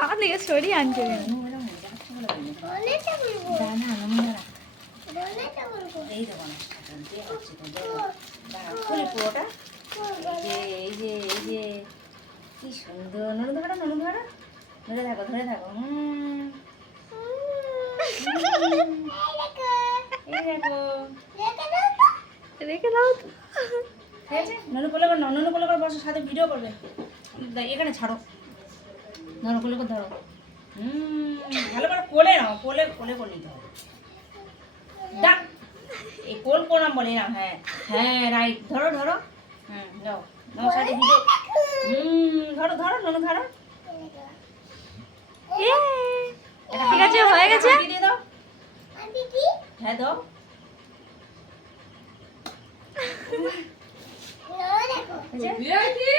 হাত থেকে সরিয়ে আনছে পুরোটা এই যে কি সুন্দর নড়ু ধরো ধরে থাকো এই দেখো রেখে দাও তো। ঠিক আছে ননু কোলে করে বসো, সাথে ভিডিও করবে। এখানে ছাড়ো, ধরো কোলে করে ধরো। ভালো করে কোলে নাও, কোলে করে নিতে হবে। ডাক এই কোন বলে না। হ্যাঁ রাইট, ধরো নাও সাথে ভিডিও। ধরো ননু ধরো। ঠিক আছে, হয়ে গেছে। দিয়ে দাও। হ্যাঁ দাও। কি